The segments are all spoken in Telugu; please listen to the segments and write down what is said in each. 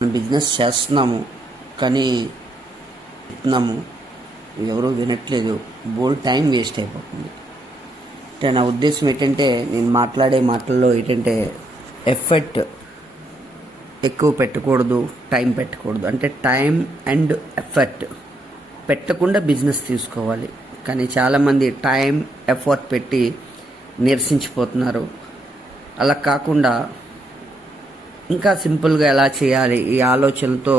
బిజినెస్ చేస్తున్నాము కానీ వింటున్నాము, ఎవరూ వినట్లేదు, బోల్డ్ టైం వేస్ట్ అయిపోతుంది. అంటే నా ఉద్దేశం ఏంటంటే, నేను మాట్లాడే మాటల్లో ఏంటంటే ఎఫర్ట్ ఎక్కువ పెట్టకూడదు, టైం పెట్టకూడదు. అంటే టైం అండ్ ఎఫర్ట్ పెట్టకుండా బిజినెస్ తీసుకోవాలి. కానీ చాలామంది టైం ఎఫర్ట్ పెట్టి నీరసించిపోతున్నారు. అలా కాకుండా ఇంకా సింపుల్గా ఎలా చేయాలి, ఈ ఆలోచనతో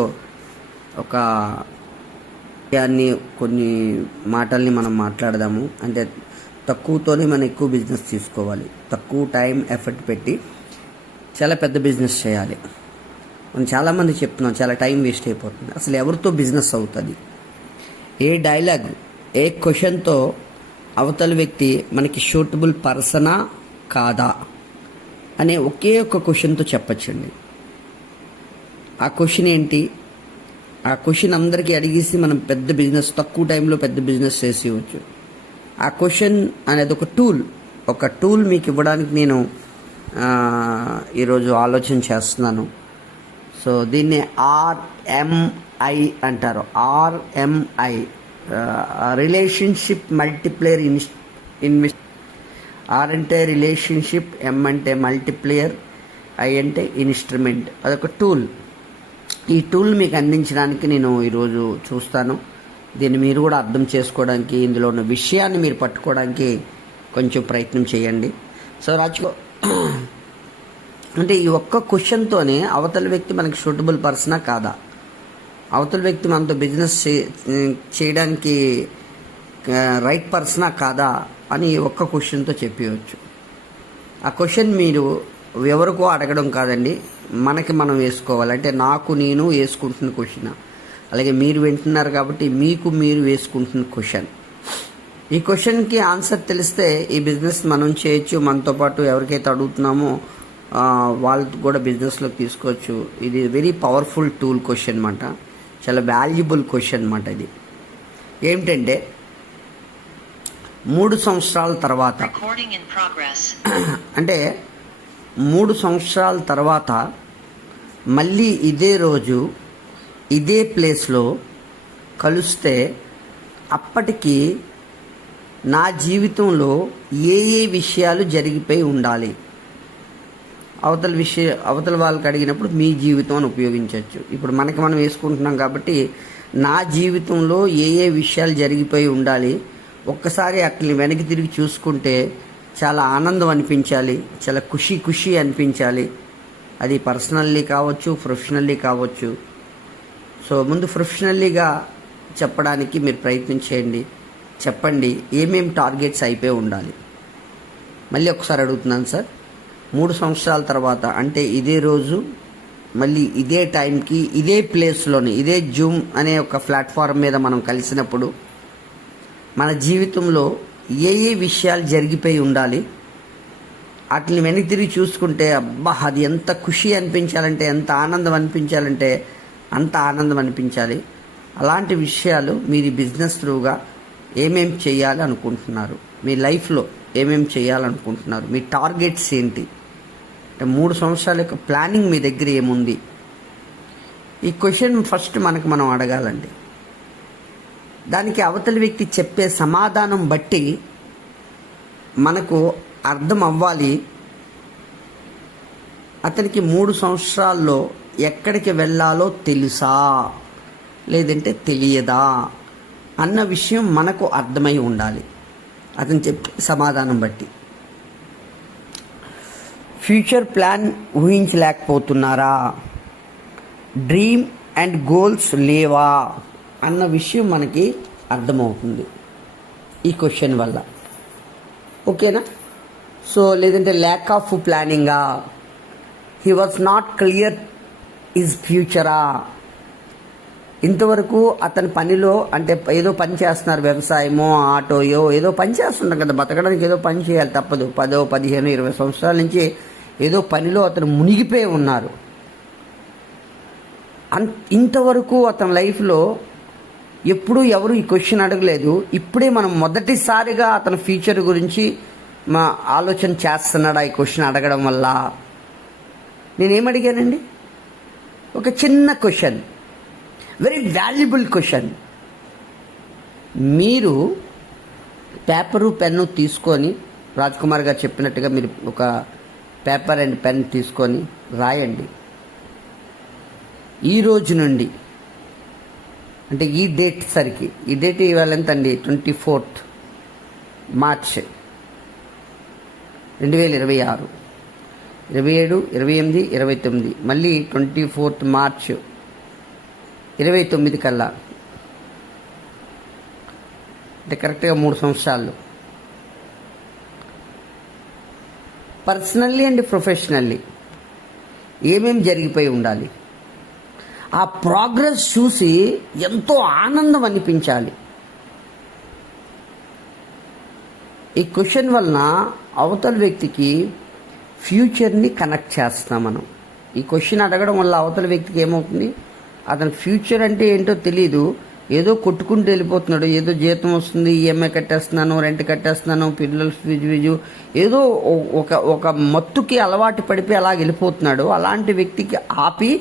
ఒక కొన్ని మాటల్ని మనం మాట్లాడదాము. అంటే తక్కువతోనే మనం ఎక్కువ బిజినెస్ తీసుకోవాలి, తక్కువ టైం ఎఫర్ట్ పెట్టి చాలా పెద్ద బిజినెస్ చేయాలి. మనం చాలామంది చెప్తున్నాం, చాలా టైం వేస్ట్ అయిపోతుంది. అసలు ఎవరితో బిజినెస్ అవుతుంది? ఏ డైలాగ్, ఏ క్వశ్చన్తో అవతల వ్యక్తి మనకి సూటబుల్ పర్సనా కాదా అనే ఒకే ఒక క్వశ్చన్తో చెప్పచ్చండి. ఆ క్వశ్చన్ ఏంటి? ఆ క్వశ్చన్ అందరికీ అడిగేసి మనం పెద్ద బిజినెస్ తక్కువ టైంలో పెద్ద బిజినెస్ చేసేయచ్చు. ఆ క్వశ్చన్ అనేది ఒక టూల్ మీకు ఇవ్వడానికి నేను ఈరోజు ఆలోచన చేస్తున్నాను. సో దీన్ని RMI అంటారు. RMI రిలేషన్షిప్ మల్టిప్లేయర్ ఆర్ అంటే రిలేషన్షిప్, M అంటే మల్టిప్లేయర్, I అంటే ఇన్స్ట్రుమెంట్. అదొక టూల్. ఈ టూల్ మీకు అందించడానికి నేను ఈరోజు చూస్తాను. దీన్ని మీరు కూడా అర్థం చేసుకోవడానికి, ఇందులో ఉన్న విషయాన్ని మీరు పట్టుకోవడానికి కొంచెం ప్రయత్నం చేయండి. సో అంటే ఈ ఒక్క క్వశ్చన్తోనే అవతల వ్యక్తి మనకి సూటబుల్ పర్సనా కాదా, అవతల వ్యక్తి మనతో బిజినెస్ చేయడానికి రైట్ పర్సనా కాదా అని ఒక్క క్వశ్చన్తో చెప్పవచ్చు. ఆ క్వశ్చన్ మీరు ఎవరికో అడగడం కాదండి, మనకి మనం వేసుకోవాలి. అంటే నాకు నేను వేసుకుంటున్న క్వశ్చన్, అలాగే మీరు వింటున్నారు కాబట్టి మీకు మీరు వేసుకుంటున్న క్వశ్చన్. ఈ క్వశ్చన్కి ఆన్సర్ తెలిస్తే ఈ బిజినెస్ మనం చేయొచ్చు. మనతో పాటు ఎవరికైతే అడుగుతున్నామో వాళ్ళతో కూడా బిజినెస్లోకి తీసుకోవచ్చు. ఇది వెరీ పవర్ఫుల్ టూల్ క్వశ్చన్ అన్నమాట, చాలా వాల్యుబుల్ క్వశ్చన్ అన్నమాట. ఇది ఏమిటంటే 3 సంవత్సరాల తర్వాత, అంటే 3 సంవత్సరాల తర్వాత మళ్ళీ ఇదే రోజు ఇదే ప్లేస్లో కలిస్తే అప్పటికి నా జీవితంలో ఏ విషయాలు జరిగిపోయి ఉండాలి? అవతల వాళ్ళకి అడిగినప్పుడు మీ జీవితం అని ఉపయోగించవచ్చు. ఇప్పుడు మనకి మనం వేసుకుంటున్నాం కాబట్టి నా జీవితంలో ఏ విషయాలు జరిగిపోయి ఉండాలి, ఒక్కసారి అట్లా వెనక్కి తిరిగి చూసుకుంటే చాలా ఆనందం అనిపించాలి, చాలా ఖుషి అనిపించాలి. అది పర్సనల్లీ కావచ్చు, ప్రొఫెషనల్లీ కావచ్చు. సో ముందు ప్రొఫెషనల్లీగా చెప్పడానికి మీరు ప్రయత్నం చేయండి. చెప్పండి ఏమేమి టార్గెట్స్ అయిపోయి ఉండాలి. మళ్ళీ ఒకసారి అడుగుతున్నాను సార్, 3 సంవత్సరాల తర్వాత అంటే ఇదే రోజు మళ్ళీ ఇదే టైంకి ఇదే ప్లేస్లోని ఇదే జూమ్ అనే ఒక ప్లాట్ఫామ్ మీద మనం కలిసినప్పుడు మన జీవితంలో ఏ విషయాలు జరిగిపోయి ఉండాలి, వాటిని వెనక్కి తిరిగి చూసుకుంటే అబ్బా అది ఎంత ఖుషి అనిపించాలంటే, ఎంత ఆనందం అనిపించాలంటే అంత ఆనందం అనిపించాలి. అలాంటి విషయాలు మీరు బిజినెస్ త్రూగా ఏమేమి చేయాలి అనుకుంటున్నారు, మీ లైఫ్లో ఏమేమి చేయాలనుకుంటున్నారు, మీ టార్గెట్స్ ఏంటి, అంటే 3 సంవత్సరాల యొక్క ప్లానింగ్ మీ దగ్గర ఏముంది? ఈ క్వశ్చన్ ఫస్ట్ మనం అడగాలండి. దానికి అవతలి వ్యక్తి చెప్పే సమాధానం బట్టి మనకు అర్థం అవ్వాలి అతనికి 3 సంవత్సరాల్లో ఎక్కడికి వెళ్ళాలో తెలుసా లేదంటే తెలియదా అన్న విషయం మనకు అర్థమై ఉండాలి అతను చెప్పే సమాధానం బట్టి. ఫ్యూచర్ ప్లాన్ ఊహించలేకపోతున్నారా, డ్రీమ్ అండ్ గోల్స్ లేవా అన్న విషయం మనకి అర్థమవుతుంది ఈ క్వశ్చన్ వల్ల. ఓకేనా? సో లేదంటే ల్యాక్ ఆఫ్ ప్లానింగా, he was not clear is ఫ్యూచరా, ఇంతవరకు అతని పనిలో అంటే ఏదో పని చేస్తున్నారు, వ్యవసాయమో ఆటోయో ఏదో పని చేస్తుంటాం కదా, బతకడానికి ఏదో పని చేయాలి తప్పదు. 10, 15, 20 సంవత్సరాల నుంచి ఏదో పనిలో అతను మునిగిపోయి ఉన్నారు. ఇంతవరకు అతని లైఫ్లో ఎప్పుడూ ఎవరు ఈ క్వశ్చన్ అడగలేదు. ఇప్పుడే మనం మొదటిసారిగా అతని ఫ్యూచర్ గురించి మా ఆలోచన చేస్తున్నాడా ఈ క్వశ్చన్ అడగడం వల్ల? నేనేమడిగానండి? ఒక చిన్న క్వశ్చన్, వెరీ వాల్యుబుల్ క్వశ్చన్. మీరు పేపరు పెన్ను తీసుకొని, రాజ్ కుమార్ గారు చెప్పినట్టుగా మీరు ఒక పేపర్ అండ్ పెన్ తీసుకొని రాయండి. ఈ రోజు నుండి, అంటే ఈ డేట్ సరికి, ఈ డేట్ ఇవాళ ఎంత అండి, 24 మార్చ్ 2026, 27, 28, 29, మళ్ళీ 24 మార్చ్ 29 కల్లా, అంటే కరెక్ట్గా 3 సంవత్సరాలు పర్సనల్లీ అండ్ ప్రొఫెషనల్లీ ఏమేమి జరిగిపోయి ఉండాలి. ఆ ప్రోగ్రెస్ చూసి ఎంతో ఆనందం అనిపించాలి. ఈ క్వశ్చన్ వలన అవతల వ్యక్తికి ఫ్యూచర్ని కనెక్ట్ చేస్తాం మనం. ఈ క్వశ్చన్ అడగడం వల్ల అవతల వ్యక్తికి ఏమవుతుంది, అతని ఫ్యూచర్ అంటే ఏంటో తెలీదు, ఏదో కొట్టుకుంటూ వెళ్ళిపోతున్నాడు. ఏదో జీతం వస్తుంది, ఈఎంఐ కట్టేస్తున్నాను, రెంట్ కట్టేస్తున్నాను, పిల్లల ఫీజు, ఏదో ఒక మత్తుకి అలవాటు పడిపోయి అలా వెళ్ళిపోతున్నాడు. అలాంటి వ్యక్తికి ఆపి,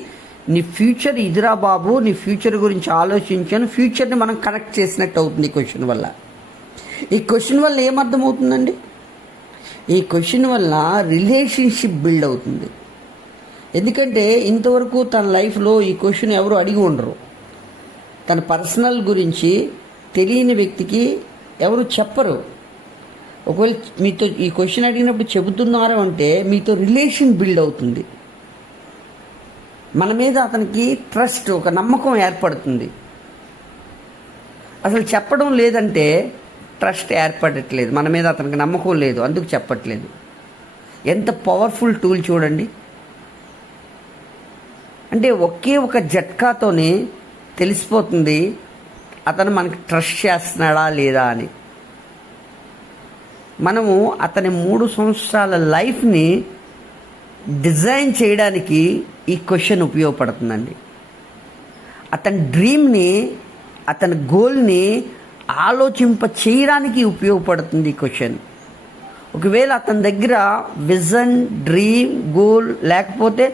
నీ ఫ్యూచర్ ఇదిరా బాబు, నీ ఫ్యూచర్ గురించి ఆలోచించాను, ఫ్యూచర్ని మనం కనెక్ట్ చేసినట్టు అవుతుంది ఈ క్వశ్చన్ వల్ల. ఈ క్వశ్చన్ వల్ల ఏమర్థమవుతుందండి, ఈ క్వశ్చన్ వల్ల రిలేషన్షిప్ బిల్డ్ అవుతుంది. ఎందుకంటే ఇంతవరకు తన లైఫ్లో ఈ క్వశ్చన్ ఎవరు అడిగి ఉండరు. తన పర్సనల్ గురించి తెలియని వ్యక్తికి ఎవరు చెప్పరు. ఒకవేళ మీతో ఈ క్వశ్చన్ అడిగినప్పుడు చెబుతున్నారు అంటే మీతో రిలేషన్ బిల్డ్ అవుతుంది. మన మీద అతనికి ట్రస్ట్, ఒక నమ్మకం ఏర్పడుతుంది. అసలు చెప్పడం లేదంటే ట్రస్ట్ ఏర్పడట్లేదు, మన మీద అతనికి నమ్మకం లేదు, అందుకు చెప్పట్లేదు. ఎంత పవర్ఫుల్ టూల్ చూడండి. అంటే ఒకే ఒక జట్కాతోనే తెలిసిపోతుంది అతను మనకి ట్రస్ట్ చేస్తున్నాడా లేదా అని. మనము అతని 3 సంవత్సరాల లైఫ్ని డిజైన్ చేయడానికి ఈ క్వశ్చన్ ఉపయోగపడుతుందండి. అతని డ్రీమ్ని, అతని గోల్ని ఆలోచింప చేయడానికి ఉపయోగపడుతుంది ఈ క్వశ్చన్. ఒకవేళ అతని దగ్గర విజన్, డ్రీమ్, గోల్ లేకపోతే,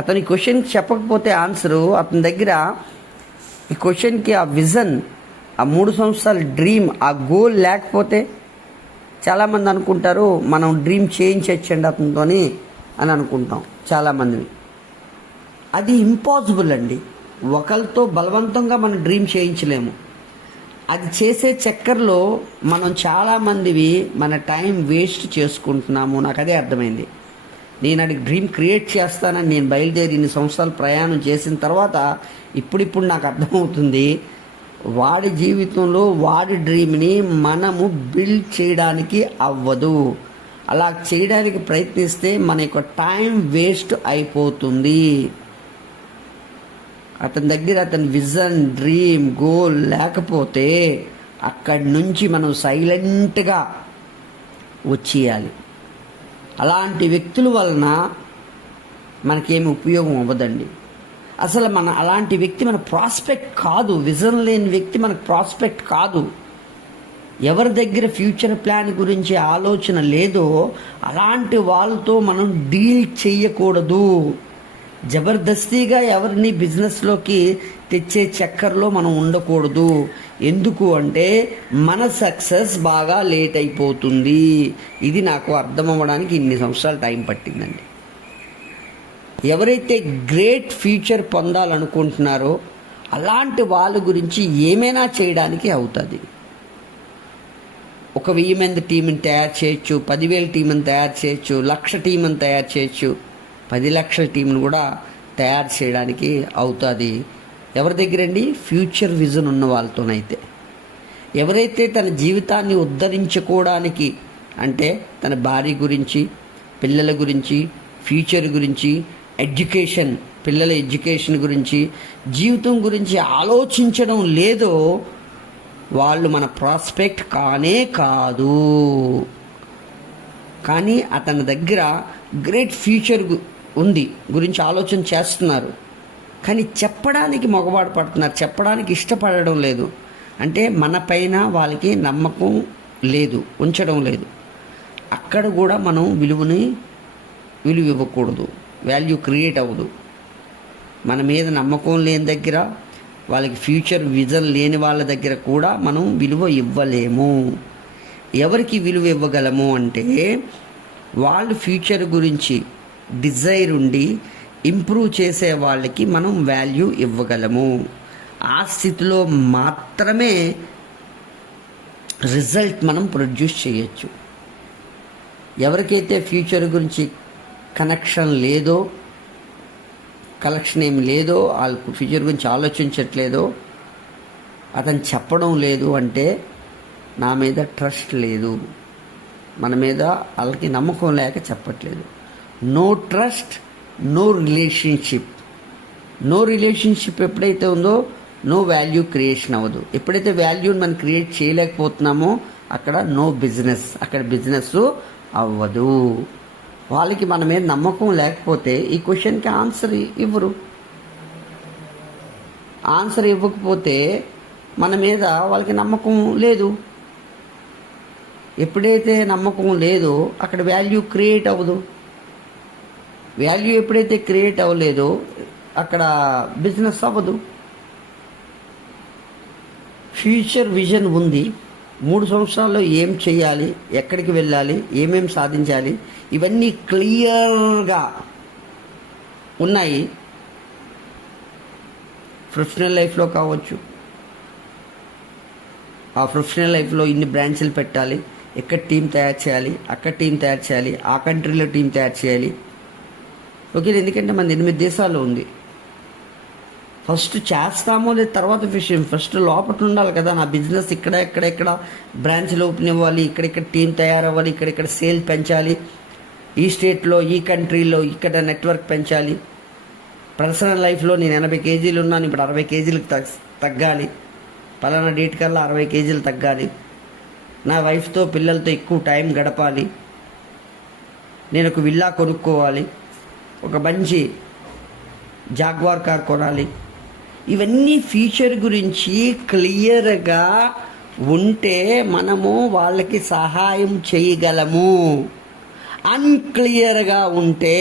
అతని క్వశ్చన్ చెప్పకపోతే ఆన్సరు, అతని దగ్గర ఈ క్వశ్చన్కి ఆ విజన్, ఆ 3 సంవత్సరాల డ్రీమ్, ఆ గోల్ లేకపోతే, చాలామంది అనుకుంటారు మనం డ్రీమ్ చేయించండి అతనితో అని అనుకుంటాం చాలామంది. అది ఇంపాసిబుల్ అండి. ఒకరితో బలవంతంగా మనం డ్రీమ్ చేయించలేము. అది చేసే చక్కర్లో మనం చాలామందివి మన టైం వేస్ట్ చేసుకుంటున్నాము. నాకు అదే అర్థమైంది. నేను అది డ్రీమ్ క్రియేట్ చేస్తానని నేను బయలుదేరి ఇన్ని సంవత్సరాలు ప్రయాణం చేసిన తర్వాత ఇప్పుడు నాకు అర్థమవుతుంది, వాడి జీవితంలో వాడి డ్రీమ్ని మనము బిల్డ్ చేయడానికి అవ్వదు. అలా చేయడానికి ప్రయత్నిస్తే మన యొక్క టైం వేస్ట్ అయిపోతుంది. అతని దగ్గర అతని విజన్, డ్రీమ్, గోల్ లేకపోతే అక్కడి నుంచి మనం సైలెంట్గా వచ్చేయాలి. అలాంటి వ్యక్తుల వలన మనకేమి ఉపయోగం అవ్వదండి. అసలు అలాంటి వ్యక్తి మన ప్రాస్పెక్ట్ కాదు. విజన్ లేని వ్యక్తి మనకు ప్రాస్పెక్ట్ కాదు. ఎవరి దగ్గర ఫ్యూచర్ ప్లాన్ గురించి ఆలోచన లేదో అలాంటి వాళ్ళతో మనం డీల్ చేయకూడదు. జబర్దస్తిగా ఎవరిని బిజినెస్లోకి తెచ్చే చక్కర్లో మనం ఉండకూడదు. ఎందుకు అంటే మన సక్సెస్ బాగా లేట్ అయిపోతుంది. ఇది నాకు అర్థం అవ్వడానికి ఇన్ని సంవత్సరాలు టైం పట్టిందండి. ఎవరైతే గ్రేట్ ఫ్యూచర్ పొందాలనుకుంటున్నారో అలాంటి వాళ్ళ గురించి ఏమైనా చేయడానికి అవుతుంది. 1000 మంది టీంని తయారు చేయొచ్చు, 10,000 టీంని తయారు చేయొచ్చు, 1,00,000 టీంని తయారు చేయొచ్చు, 10 లక్షల టీంను కూడా తయారు చేయడానికి అవుతుంది. ఎవరి దగ్గరండి? ఫ్యూచర్ విజన్ ఉన్న వాళ్ళతోనైతే. ఎవరైతే తన జీవితాన్ని ఉద్ధరించుకోవడానికి, అంటే తన భార్య గురించి, పిల్లల గురించి, ఫ్యూచర్ గురించి, ఎడ్యుకేషన్, పిల్లల ఎడ్యుకేషన్ గురించి, జీవితం గురించి ఆలోచించడం లేదో వాళ్ళు మన ప్రాస్పెక్ట్ కానే కాదు. కానీ అతని దగ్గర గ్రేట్ ఫ్యూచర్ ఉంది, గురించి ఆలోచన చేస్తున్నారు, కానీ చెప్పడానికి మొగబాటు పడుతున్నారు, చెప్పడానికి ఇష్టపడడం లేదు. అంటే మన పైన వాళ్ళకి నమ్మకం లేదు, ఉంచడం లేదు. అక్కడ కూడా మనం విలువ ఇవ్వకూడదు, వాల్యూ క్రియేట్ అవ్వదు. మన మీద నమ్మకం లేని దగ్గర, వాళ్ళకి ఫ్యూచర్ విజన్ లేని వాళ్ళ దగ్గర కూడా మనం విలువ ఇవ్వలేము. ఎవరికి విలువ ఇవ్వగలము అంటే వాళ్ళు ఫ్యూచర్ గురించి డిజైర్ ఉండి ఇంప్రూవ్ చేసే వాళ్ళకి మనం వాల్యూ ఇవ్వగలము. ఆ స్థితిలో మాత్రమే రిజల్ట్ మనం ప్రొడ్యూస్ చేయొచ్చు. ఎవరికైతే ఫ్యూచర్ గురించి కనెక్షన్ లేదో, కలెక్షన్ ఏమి లేదో, వాళ్ళకు ఫ్యూచర్ గురించి ఆలోచించట్లేదో, అతను చెప్పడం లేదు అంటే నా మీద ట్రస్ట్ లేదు, మన మీద వాళ్ళకి నమ్మకం లేక చెప్పట్లేదు. No trust, no relationship. No relationship ఎప్పుడైతే ఉందో నో వాల్యూ క్రియేషన్ అవ్వదు. ఎప్పుడైతే వాల్యూని మనం క్రియేట్ చేయలేకపోతున్నామో అక్కడ నో బిజినెస్, అక్కడ బిజినెస్ అవ్వదు. వాళ్ళకి మన మీద నమ్మకం లేకపోతే ఈ క్వశ్చన్కి ఆన్సర్ ఇవ్వరు. ఆన్సర్ ఇవ్వకపోతే మన మీద వాళ్ళకి నమ్మకం లేదు. ఎప్పుడైతే నమ్మకం లేదో అక్కడ వాల్యూ క్రియేట్ అవ్వదు. వాల్యూ ఎప్పుడైతే క్రియేట్ అవ్వలేదో అక్కడ బిజినెస్ అవ్వదు. ఫ్యూచర్ విజన్ ఉంది. 3 సంవత్సరాల్లో ఏం చేయాలి, ఎక్కడికి వెళ్ళాలి, ఏమేమి సాధించాలి, ఇవన్నీ క్లియర్గా ఉన్నాయి. ప్రొఫెషనల్ లైఫ్లో కావచ్చు, ఆ ప్రొఫెషనల్ లైఫ్లో ఇన్ని బ్రాంచ్లు పెట్టాలి, ఎక్కడ టీం తయారు చేయాలి, అక్కడ టీం తయారు చేయాలి, ఆ కంట్రీలో టీం తయారు చేయాలి. ఓకే, ఎందుకంటే మన 8 దేశాల్లో ఉంది. ఫస్ట్ చేస్తామో లేదు తర్వాత విషయం. ఫస్ట్ లోపల ఉండాలి కదా, నా బిజినెస్ ఇక్కడ బ్రాంచ్లు ఓపెన్ అవ్వాలి, ఇక్కడిక్కడ టీం తయారవ్వాలి, ఇక్కడిక్కడ సేల్ పెంచాలి, ఈ స్టేట్లో, ఈ కంట్రీలో ఇక్కడ నెట్వర్క్ పెంచాలి. పర్సనల్ లైఫ్లో నేను 80 కేజీలు ఉన్నాను, ఇప్పుడు 60 కేజీలకు తగ్గాలి, పలానా డేట్ కల్లా 60 కేజీలు తగ్గాలి, నా వైఫ్తో పిల్లలతో ఎక్కువ టైం గడపాలి, నేను ఒక విల్లా కొనుక్కోవాలి, ఒక మంచి జాగ్వార్ కార్ కొనాలి. ఇవన్నీ ఫ్యూచర్ గురించి క్లియర్గా ఉంటే మనము వాళ్ళకి సహాయం చేయగలము. అన్క్లియర్గా ఉంటే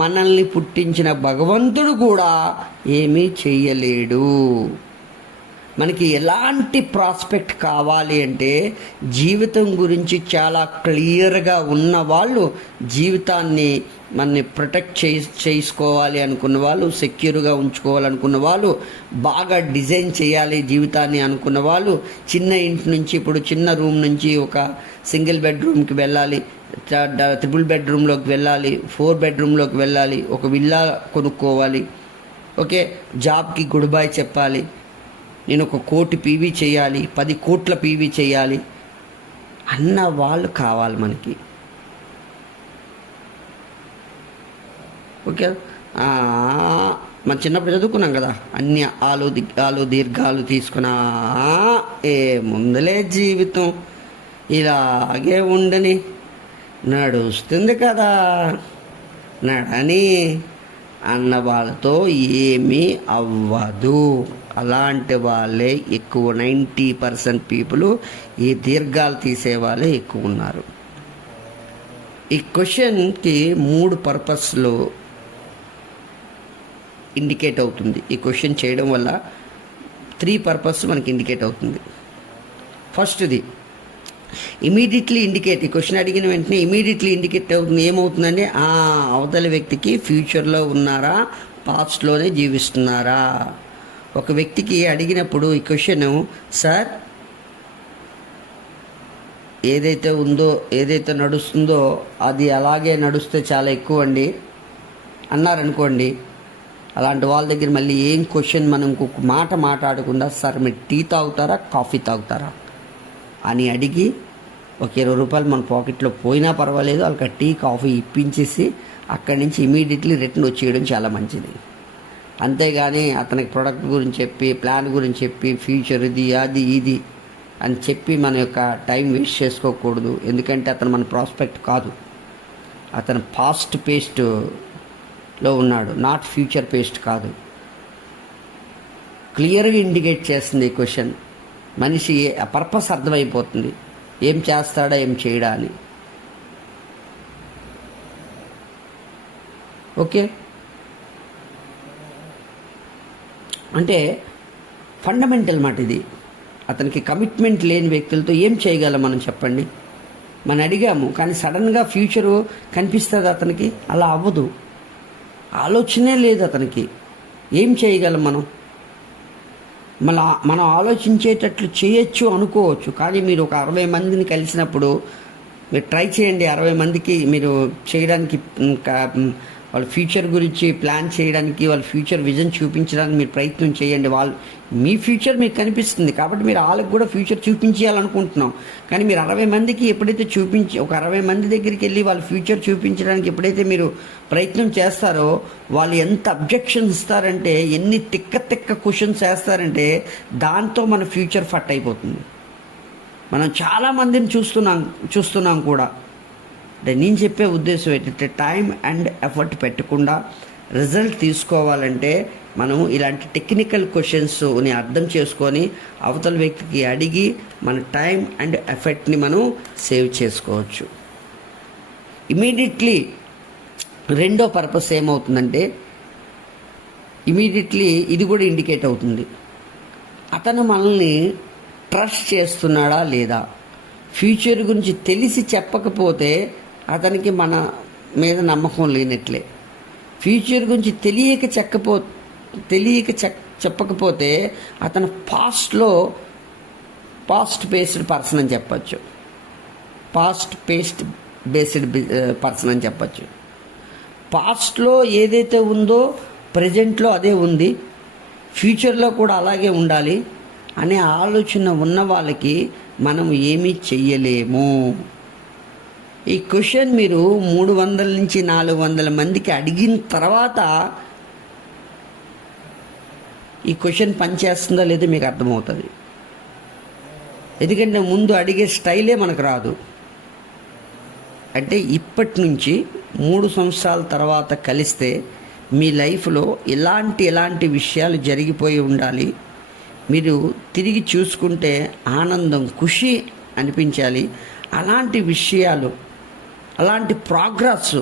మనల్ని పుట్టించిన భగవంతుడు కూడా ఏమీ చెయ్యలేడు. మనకి ఎలాంటి ప్రాస్పెక్ట్ కావాలి అంటే జీవితం గురించి చాలా క్లియర్గా ఉన్న వాళ్ళు, జీవితాన్ని మనని ప్రొటెక్ట్ చేసుకోవాలి అనుకున్న వాళ్ళు, సెక్యూర్గా ఉంచుకోవాలనుకున్న వాళ్ళు, బాగా డిజైన్ చేయాలి జీవితాన్ని అనుకున్న వాళ్ళు, చిన్న ఇంటి నుంచి ఇప్పుడు చిన్న రూమ్ నుంచి ఒక సింగిల్ బెడ్రూమ్కి వెళ్ళాలి, 3 బెడ్రూమ్లోకి వెళ్ళాలి, 4 బెడ్రూమ్లోకి వెళ్ళాలి, ఒక విల్లా కొనుక్కోవాలి, ఓకే, జాబ్కి గుడ్ బై చెప్పాలి, నేను 1 కోటి పీవీ చేయాలి, 10 కోట్ల పీవీ చేయాలి అన్న వాళ్ళు కావాలి మనకి. ఓకే, మన చిన్నప్పుడు చదువుకున్నాం కదా, అన్ని ఆలు దీర్ఘాలు తీసుకున్నా ముందులే జీవితం ఇలాగే ఉండని నడుస్తుంది కదా నడని అన్న వాళ్ళతో ఏమీ అవ్వదు. అలాంటి వాళ్ళే ఎక్కువ, 90% పీపుల్ ఈ దీర్ఘాలు తీసేవాళ్ళే ఎక్కువ ఉన్నారు. ఈ క్వశ్చన్కి 3 పర్పస్లో ఇండికేట్ అవుతుంది. ఈ క్వశ్చన్ చేయడం వల్ల 3 పర్పస్ మనకి ఇండికేట్ అవుతుంది. ఫస్ట్ది ఇమీడియట్లీ ఇండికేట్, ఈ క్వశ్చన్ అడిగిన వెంటనే ఇమీడియట్లీ ఇండికేట్ అవుతుంది. ఏమవుతుందంటే అవతలి వ్యక్తికి ఫ్యూచర్లో ఉన్నారా, పాస్ట్లోనే జీవిస్తున్నారా. ఒక వ్యక్తికి అడిగినప్పుడు ఈ క్వశ్చన్, సార్ ఏదైతే ఉందో, ఏదైతే నడుస్తుందో అది అలాగే నడుస్తే చాలా ఎక్కువ అండి అన్నారనుకోండి, అలాంటి వాళ్ళ దగ్గర మళ్ళీ ఏం క్వశ్చన్ మనం ఇంకొక మాట మాట్లాడకుండా, సార్ మీరు టీ తాగుతారా, కాఫీ తాగుతారా అని అడిగి ఒక 20 రూపాయలు మన పాకెట్లో పోయినా పర్వాలేదు, వాళ్ళకి టీ కాఫీ ఇప్పించేసి అక్కడి నుంచి ఇమీడియట్లీ రిటర్న్ వచ్చేయడం చాలా మంచిది. అంతేగాని అతనికి ప్రొడక్ట్ గురించి చెప్పి, ప్లాన్ గురించి చెప్పి, ఫ్యూచర్ ఇది అది ఇది అని చెప్పి మన యొక్క టైం వేస్ట్ చేసుకోకూడదు. ఎందుకంటే అతను మన ప్రాస్పెక్ట్ కాదు, అతను పాస్ట్ పేస్ట్లో ఉన్నాడు, నాట్ ఫ్యూచర్ పేస్ట్ కాదు. క్లియర్గా ఇండికేట్ చేస్తుంది ఈ క్వశ్చన్. మనిషి ఆ పర్పస్ అర్థమైపోతుంది, ఏం చేస్తాడా ఏం చేయడా అని. ఓకే, అంటే ఫండమెంటల్ మాట ఇది. అతనికి కమిట్మెంట్ లేని వ్యక్తులతో ఏం చేయగలం మనం చెప్పండి. మనం అడిగాము, కానీ సడన్గా ఫ్యూచరు కనిపిస్తుంది అతనికి. అలా అవ్వదు, ఆలోచనే లేదు అతనికి. ఏం చేయగలం మనం? మనం ఆలోచించేటట్లు చేయొచ్చు అనుకోవచ్చు, కానీ మీరు ఒక 60 మందిని కలిసినప్పుడు మీరు ట్రై చేయండి. 60 మందికి మీరు చేయడానికి, వాళ్ళ ఫ్యూచర్ గురించి ప్లాన్ చేయడానికి, వాళ్ళ ఫ్యూచర్ విజన్ చూపించడానికి మీరు ప్రయత్నం చేయండి. మీ ఫ్యూచర్ మీకు కనిపిస్తుంది కాబట్టి మీరు వాళ్ళకి కూడా ఫ్యూచర్ చూపించేయాలనుకుంటున్నాం. కానీ మీరు 60 మందికి ఎప్పుడైతే ఒక 60 మంది దగ్గరికి వెళ్ళి వాళ్ళ ఫ్యూచర్ చూపించడానికి ఎప్పుడైతే మీరు ప్రయత్నం చేస్తారో, వాళ్ళు ఎంత అబ్జెక్షన్స్ ఇస్తారంటే, ఎన్ని తిక్క క్వశ్చన్స్ వేస్తారంటే, దాంతో మన ఫ్యూచర్ ఫట్ అయిపోతుంది. మనం చాలామందిని చూస్తున్నాం కూడా. అంటే నేను చెప్పే ఉద్దేశం ఏంటంటే, టైం అండ్ ఎఫర్ట్ పెట్టకుండా రిజల్ట్ తీసుకోవాలంటే మనం ఇలాంటి టెక్నికల్ క్వశ్చన్స్ని అర్థం చేసుకొని అవతల వ్యక్తికి అడిగి మన టైం అండ్ ఎఫర్ట్ని మనం సేవ్ చేసుకోవచ్చు. ఇమీడియట్లీ రెండో పర్పస్ ఏమవుతుందంటే, ఇమీడియట్లీ ఇది కూడా ఇండికేట్ అవుతుంది, అతను మనల్ని ట్రస్ట్ చేస్తున్నాడా లేదా. ఫ్యూచర్ గురించి తెలిసి చెప్పకపోతే అతనికి మన మీద నమ్మకం లేనట్లే. ఫ్యూచర్ గురించి తెలియక చెప్పకపోతే అతను పాస్ట్ బేస్డ్ పర్సన్ అని చెప్పచ్చు. పాస్ట్లో ఏదైతే ఉందో ప్రజెంట్లో అదే ఉంది, ఫ్యూచర్లో కూడా అలాగే ఉండాలి అనే ఆలోచన ఉన్న వాళ్ళకి మనం ఏమీ చెయ్యలేము. ఈ క్వశ్చన్ మీరు 300 నుంచి 400 మందికి అడిగిన తర్వాత ఈ క్వశ్చన్ పనిచేస్తుందో లేదో మీకు అర్థమవుతుంది. ఎందుకంటే ముందు అడిగే స్టైలే మనకు రాదు. అంటే ఇప్పటి నుంచి 3 సంవత్సరాల తర్వాత కలిస్తే మీ లైఫ్లో ఎలాంటి విషయాలు జరిగిపోయి ఉండాలి, మీరు తిరిగి చూసుకుంటే ఆనందం, ఖుషి అనిపించాలి. అలాంటి విషయాలు, అలాంటి ప్రోగ్రెస్,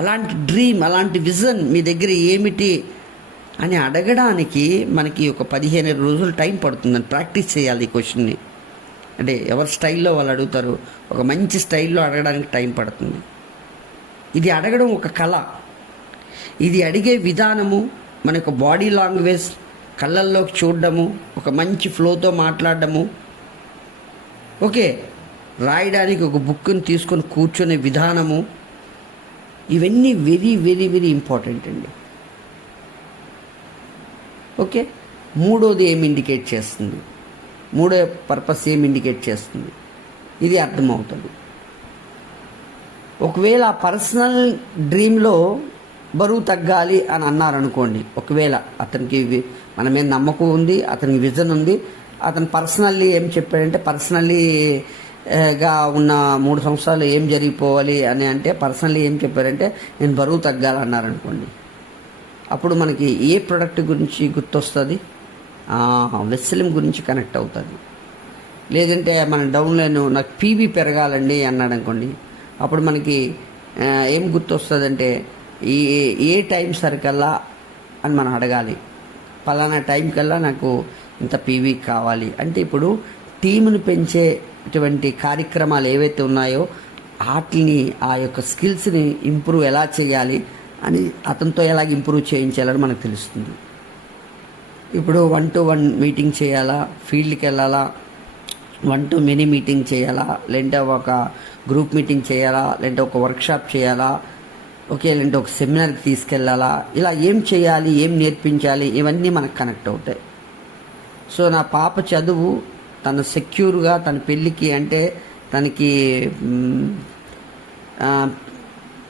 అలాంటి డ్రీమ్, అలాంటి విజన్ మీ దగ్గర ఏమిటి అని అడగడానికి మనకి ఒక 15 రోజులు టైం పడుతుందని ప్రాక్టీస్ చేయాలి ఈ క్వశ్చన్ని. అంటే ఎవరి స్టైల్లో వాళ్ళు అడుగుతారు, ఒక మంచి స్టైల్లో అడగడానికి టైం పడుతుంది. ఇది అడగడం ఒక కళ. ఇది అడిగే విధానము, మన యొక్క బాడీ లాంగ్వేజ్, కళ్ళల్లోకి చూడడము, ఒక మంచి ఫ్లోతో మాట్లాడడము, ఓకే, రాయడానికి ఒక బుక్ని తీసుకొని కూర్చునే విధానము, ఇవన్నీ వెరీ వెరీ వెరీ ఇంపార్టెంట్ అండి. ఓకే, మూడోది ఏం ఇండికేట్ చేస్తుంది, మూడో పర్పస్ ఏం ఇండికేట్ చేస్తుంది, ఇది అర్థమవుతుంది. ఒకవేళ ఆ పర్సనల్ డ్రీమ్లో బరువు తగ్గాలి అని అన్నారనుకోండి, ఒకవేళ అతనికి మన మీద నమ్మకం ఉంది, అతనికి విజన్ ఉంది, అతను పర్సనల్లీ ఏం చెప్పాడంటే, పర్సనల్లీగా ఉన్న 3 సంవత్సరాలు ఏం జరిగిపోవాలి అని అంటే, పర్సనల్లీ ఏం చెప్పారంటే నేను బరువు తగ్గాలన్నారనుకోండి, అప్పుడు మనకి ఏ ప్రోడక్ట్ గురించి గుర్తొస్తుంది? వెస్సెలిం గురించి కనెక్ట్ అవుతుంది. లేదంటే మన డౌన్లైన్ నాకు పీవీ పెరగాలండి అన్నాడు అనుకోండి, అప్పుడు మనకి ఏం గుర్తొస్తుందంటే ఏ టైం సరికల్లా అని మనం అడగాలి. పలానా టైం కల్లా నాకు ఇంత పీవీ కావాలి అంటే, ఇప్పుడు టీమును పెంచేటువంటి కార్యక్రమాలు ఏవైతే ఉన్నాయో వాటిని, ఆ యొక్క స్కిల్స్ని ఇంప్రూవ్ ఎలా చేయాలి అని, అతనితో ఎలాగ ఇంప్రూవ్ చేయించాలని మనకు తెలుస్తుంది. ఇప్పుడు 1-to-1 మీటింగ్ చేయాలా, ఫీల్డ్కి వెళ్ళాలా, 1-to-many మీటింగ్ చేయాలా, లేదంటే ఒక గ్రూప్ మీటింగ్ చేయాలా, లేదంటే ఒక వర్క్షాప్ చేయాలా, ఓకే, లేదంటే ఒక సెమినార్కి తీసుకెళ్ళాలా, ఇలా ఏం చేయాలి, ఏం నేర్పించాలి, ఇవన్నీ మనకు కనెక్ట్ అవుతాయి. సో నా పాప చదువు, తను సెక్యూర్గా తన పెళ్ళికి, అంటే తనకి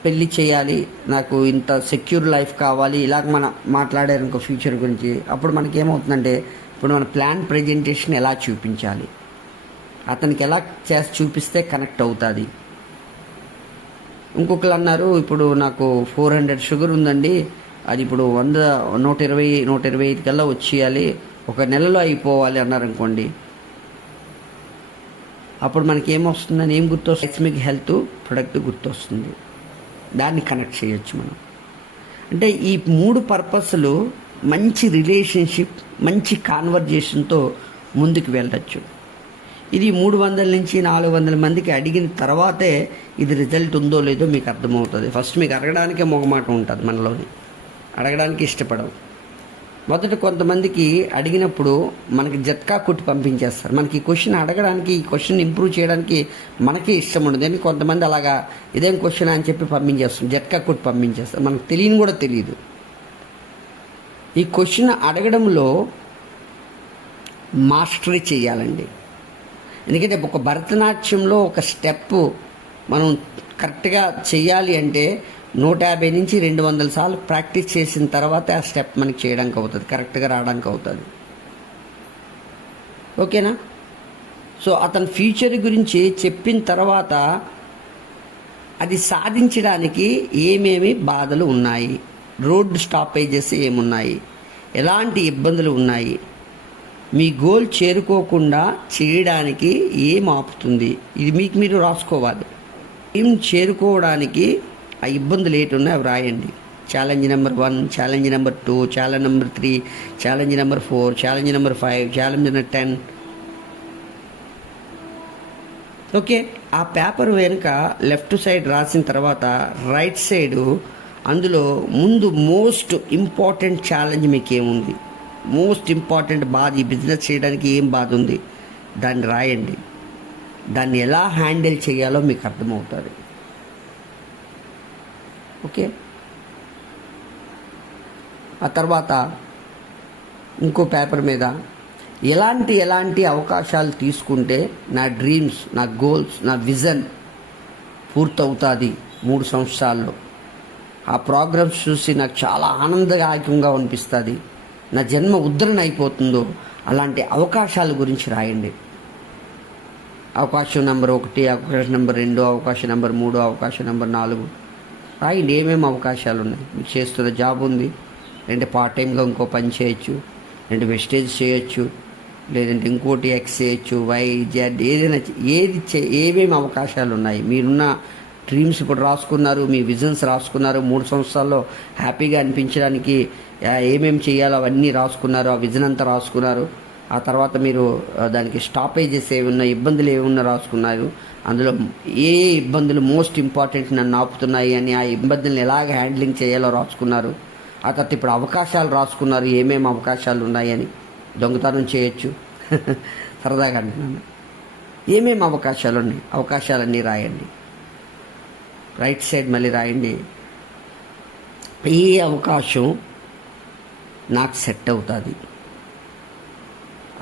పెళ్ళి చేయాలి, నాకు ఇంత సెక్యూర్ లైఫ్ కావాలి, ఇలాగ మనం మాట్లాడారు ఇంకో ఫ్యూచర్ గురించి. అప్పుడు మనకి ఏమవుతుందంటే, ఇప్పుడు మన ప్లాన్ ప్రజెంటేషన్ ఎలా చూపించాలి, అతనికి ఎలా చేసి చూపిస్తే కనెక్ట్ అవుతుంది. ఇంకొకరు అన్నారు, ఇప్పుడు నాకు 400 షుగర్ ఉందండి, అది ఇప్పుడు 120 కల్లా వచ్చేయాలి, ఒక నెలలో అయిపోవాలి అన్నారనుకోండి, అప్పుడు మనకి ఏమొస్తుందని ఏం గుర్తొస్తుంది? మీకు హెల్త్ ప్రొడక్ట్ గుర్తొస్తుంది, దాన్ని కనెక్ట్ చేయొచ్చు మనం. అంటే ఈ 3 పర్పస్లు మంచి రిలేషన్షిప్, మంచి కాన్వర్జేషన్తో ముందుకు వెళ్ళచ్చు. ఇది 300 నుంచి 400 మందికి అడిగిన తర్వాతే ఇది రిజల్ట్ ఉందో లేదో మీకు అర్థమవుతుంది. ఫస్ట్ మీకు అడగడానికే మొగమాటం ఉంటుంది, మనలోని అడగడానికి ఇష్టపడవు. మొదట కొంతమందికి అడిగినప్పుడు మనకి జట్కా కొట్టి పంపించేస్తారు. మనకి ఈ క్వశ్చన్ అడగడానికి, ఈ క్వశ్చన్ ఇంప్రూవ్ చేయడానికి మనకే ఇష్టం ఉండదు. అని కొంతమంది అలాగా ఇదేం క్వశ్చన్ అని చెప్పి పంపించేస్తాం, జట్కా కొట్టి పంపించేస్తారు. మనకు తెలియని కూడా తెలియదు. ఈ క్వశ్చన్ అడగడంలో మాస్టరీ చేయాలండి. ఎందుకంటే ఒక భరతనాట్యంలో ఒక స్టెప్ మనం కరెక్ట్గా చేయాలి అంటే 150 నుంచి 200 సార్లు ప్రాక్టీస్ చేసిన తర్వాత ఆ స్టెప్ మనకి చేయడానికి అవుతుంది, కరెక్ట్గా రావడానికి అవుతుంది. ఓకేనా? సో అతని ఫ్యూచర్ గురించి చెప్పిన తర్వాత అది సాధించడానికి ఏమేమి బాధలు ఉన్నాయి, రోడ్ స్టాపేజెస్ ఏమున్నాయి, ఎలాంటి ఇబ్బందులు ఉన్నాయి, మీ గోల్ చేరుకోకుండా చేయడానికి ఏం ఆపుతుంది, ఇది మీకు మీరు రాసుకోవాలి. ఏం చేరుకోవడానికి ఆ ఇబ్బందులు ఏటున్నాయి అవి రాయండి. Challenge number 1, challenge number 2, challenge number 3, challenge number 4, challenge number 5, challenge number 10. Okay, ఆ పేపర్ వెనుక లెఫ్ట్ సైడ్ రాసిన తర్వాత రైట్ సైడు అందులో ముందు మోస్ట్ ఇంపార్టెంట్ ఛాలెంజ్ మీకు ఏముంది, మోస్ట్ ఇంపార్టెంట్ బాధ, ఈ బిజినెస్ చేయడానికి ఏం బాధ ఉంది దాన్ని రాయండి. దాన్ని ఎలా హ్యాండిల్ చేయాలో మీకు అర్థమవుతుంది. ఓకే, ఆ తర్వాత ఇంకో పేపర్ మీద ఎలాంటి అవకాశాలు తీసుకుంటే నా డ్రీమ్స్, నా గోల్స్, నా విజన్ పూర్తవుతుంది 3 సంవత్సరాల్లో. ఆ ప్రోగ్రామ్స్ చూసి నాకు చాలా ఆనందదాయకంగా అనిపిస్తుంది, నా జన్మ ఉద్ధరణ అయిపోతుందో అలాంటి అవకాశాల గురించి రాయండి. అవకాశం నెంబర్ 1, అవకాశం నెంబర్ 2, అవకాశం నెంబర్ 3, అవకాశం నెంబర్ 4 రాయండి. ఏమేమి అవకాశాలు ఉన్నాయి, మీకు చేస్తున్న జాబ్ ఉంది, లేదంటే పార్ట్ టైంగా ఇంకో పని చేయొచ్చు, లేదంటే వెస్టేజ్ చేయొచ్చు, లేదంటే ఇంకోటి ఎక్స్ చేయొచ్చు, వై జెడ్ ఏదైనా ఏమేమి అవకాశాలు ఉన్నాయి. మీరున్న డ్రీమ్స్ ఇప్పుడు రాసుకున్నారు, మీ విజన్స్ రాసుకున్నారు, 3 సంవత్సరాల్లో హ్యాపీగా అనిపించడానికి ఏమేమి చేయాలో అవన్నీ రాసుకున్నారు, ఆ విజన్ అంతా రాసుకున్నారు. ఆ తర్వాత మీరు దానికి స్టాపేజెస్ ఏమున్నా, ఇబ్బందులు ఏమున్నా రాసుకున్నారు. అందులో ఏ ఇబ్బందులు మోస్ట్ ఇంపార్టెంట్ నన్ను ఆపుతున్నాయి అని ఆ ఇబ్బందులను ఎలాగ హ్యాండ్లింగ్ చేయాలో రాసుకున్నారు. ఆ తర్వాత ఇప్పుడు అవకాశాలు రాసుకున్నారు, ఏమేమి అవకాశాలు ఉన్నాయని. దొంగతనం చేయొచ్చు సరదాగా అంటున్నాను. ఏమేమి అవకాశాలు ఉన్నాయి, అవకాశాలన్నీ రాయండి. రైట్ సైడ్ మళ్ళీ రాయండి, ఏ అవకాశం నాకు సెట్ అవుతుంది,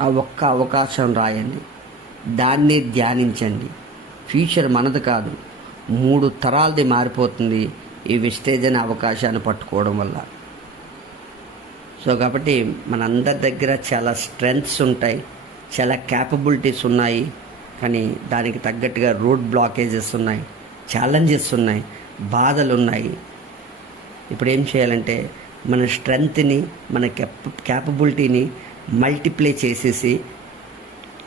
ఆ ఒక్క అవకాశం రాయండి. దాన్ని ధ్యానించండి. ఫ్యూచర్ మనది కాదు, 3 తరాలది మారిపోతుంది ఈ వెస్టేజ్ అనే అవకాశాన్ని పట్టుకోవడం వల్ల. సో కాబట్టి మనందరి దగ్గర చాలా స్ట్రెంగ్త్స్ ఉంటాయి, చాలా క్యాపబిలిటీస్ ఉన్నాయి, కానీ దానికి తగ్గట్టుగా రోడ్ బ్లాకేజెస్ ఉన్నాయి, ఛాలెంజెస్ ఉన్నాయి, బాధలు ఉన్నాయి. ఇప్పుడు ఏం చేయాలంటే మన స్ట్రెంగ్త్ని, మన క్యాపబిలిటీని మల్టిప్లై చేసేసి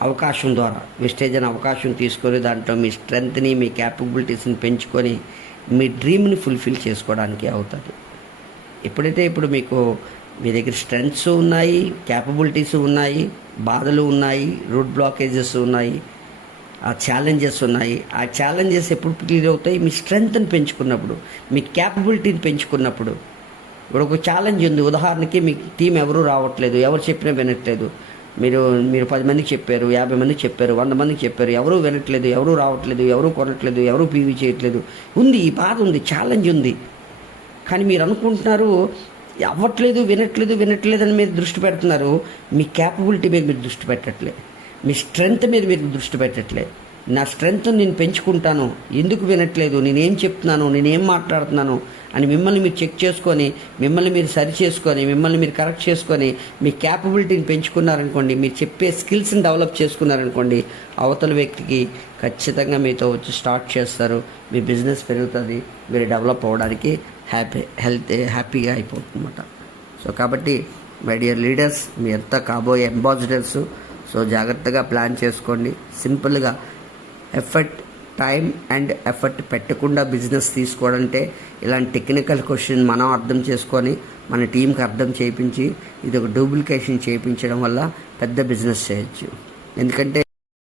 అవకాశం ద్వారా వెస్టేజ్ అనే అవకాశం తీసుకొని దాంట్లో మీ స్ట్రెంగ్త్ని, మీ క్యాపబిలిటీస్ని పెంచుకొని మీ డ్రీమ్ని ఫుల్ఫిల్ చేసుకోవడానికి అవుతుంది. ఎప్పుడైతే ఇప్పుడు మీకు మీ దగ్గర స్ట్రెంగ్త్స్ ఉన్నాయి, క్యాపబిలిటీస్ ఉన్నాయి, బాధలు ఉన్నాయి, రోడ్ బ్లాకేజెస్ ఉన్నాయి, ఆ ఛాలెంజెస్ ఉన్నాయి. ఆ ఛాలెంజెస్ ఎప్పుడు క్లియర్ అవుతాయి, మీ స్ట్రెంగ్త్ని పెంచుకున్నప్పుడు, మీ క్యాపబిలిటీని పెంచుకున్నప్పుడు. ఇప్పుడు ఒక ఛాలెంజ్ ఉంది, ఉదాహరణకి మీ టీం ఎవరు రావట్లేదు, ఎవరు చెప్పినా వినట్లేదు, మీరు 10 మందికి చెప్పారు, 50 మందికి చెప్పారు, 100 మందికి చెప్పారు, ఎవరు వినట్లేదు, ఎవరు రావట్లేదు, ఎవరు కొనట్లేదు, ఎవరు పీవీ చేయట్లేదు, ఉంది, ఈ బాధ ఉంది, ఛాలెంజ్ ఉంది. కానీ మీరు అనుకుంటున్నారు అవ్వట్లేదు, వినట్లేదు అని మీరు దృష్టి పెడుతున్నారు. మీ క్యాపబిలిటీ మీద మీరు దృష్టి పెట్టట్లే, మీ స్ట్రెంగ్త్ మీద మీరు దృష్టి పెట్టట్లే. నా స్ట్రెంగ్త్ నేను పెంచుకుంటాను, ఎందుకు వినట్లేదు, నేనేం చెప్తున్నాను, నేనేం మాట్లాడుతున్నాను అని మిమ్మల్ని మీరు చెక్ చేసుకొని, మిమ్మల్ని మీరు సరి చేసుకొని, మిమ్మల్ని మీరు కరెక్ట్ చేసుకొని మీ క్యాపబిలిటీని పెంచుకున్నారనుకోండి, మీరు చెప్పే స్కిల్స్ని డెవలప్ చేసుకున్నారనుకోండి, అవతల వ్యక్తికి ఖచ్చితంగా మీతో వచ్చి స్టార్ట్ చేస్తారు, మీ బిజినెస్ పెరుగుతుంది, మీరు డెవలప్ అవ్వడానికి హ్యాపీగా అయిపోతుందన్నమాట. సో కాబట్టి మై డియర్ లీడర్స్, మీ ఎంత కాబోయే అంబాసిడర్స్. సో జాగ్రత్తగా ప్లాన్ చేసుకోండి. సింపుల్గా టైం అండ్ ఎఫర్ట్ పెట్టకుండా బిజినెస్ తీసుకోవాలంటే ఇలాంటి టెక్నికల్ క్వశ్చన్ మనం అర్థం చేసుకొని మన టీంకి అర్థం చేయించి ఇది ఒక డూప్లికేషన్ చేయించడం వల్ల పెద్ద బిజినెస్ చేయొచ్చు. ఎందుకంటే